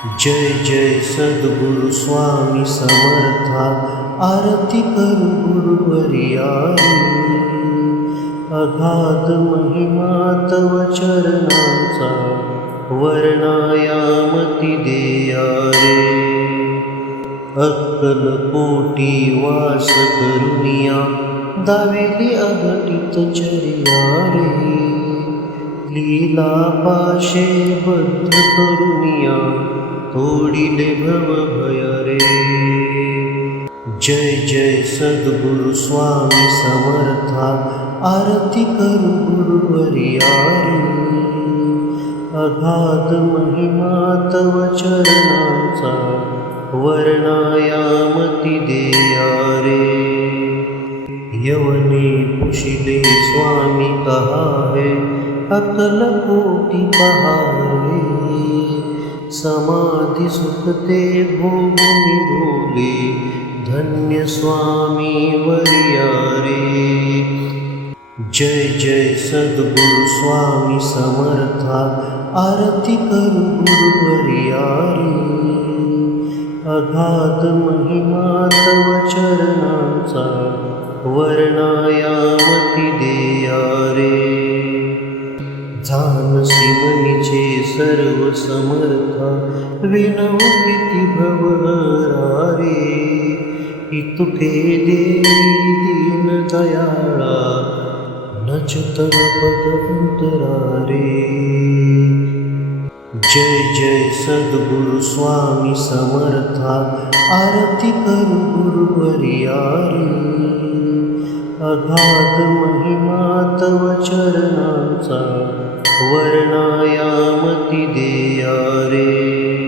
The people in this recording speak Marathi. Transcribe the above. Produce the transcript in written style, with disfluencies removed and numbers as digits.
जय जय सद्गुरु स्वामी समर्था, आरती करू गुरुवर्यारी। अगाध महिमा तव चरणांचा, वर्णायामती देया रे। अक्कलकोटी वास करुनिया, दावेली अघटित चर्या रे। लीला पाशे बद्ध करुनिया, तोडिले भव भय रे। जय जय सद्गुरु स्वामी समर्था, आरती करू गुरुवर्यारी। अगाध महिमा तव चरणांचा, वर्णायामती देया रे। यवने पुशिले स्वामी कहा है, अक्कलकोटी पहारे। समाधि सुखते भोगुनि भोले, धन्य स्वामी वर्या रे। जय जय सद्गुरु स्वामी समर्था, आरती करू गुरुवर्यारी। अगाध महिमा तव चरणांचा, वर्णायामती देया रे। जानसी मनीचे सर्व समर्था, विनवती भवहरा रे। इतुके देवी दीन दयाळा, नच तव पद अंतरा रे। जय जय सद्गुरु स्वामी समर्था, आरती करू गुरुवर्यारी। अगाध महिमा तव चरणांचा, वर्णायामती देया रे।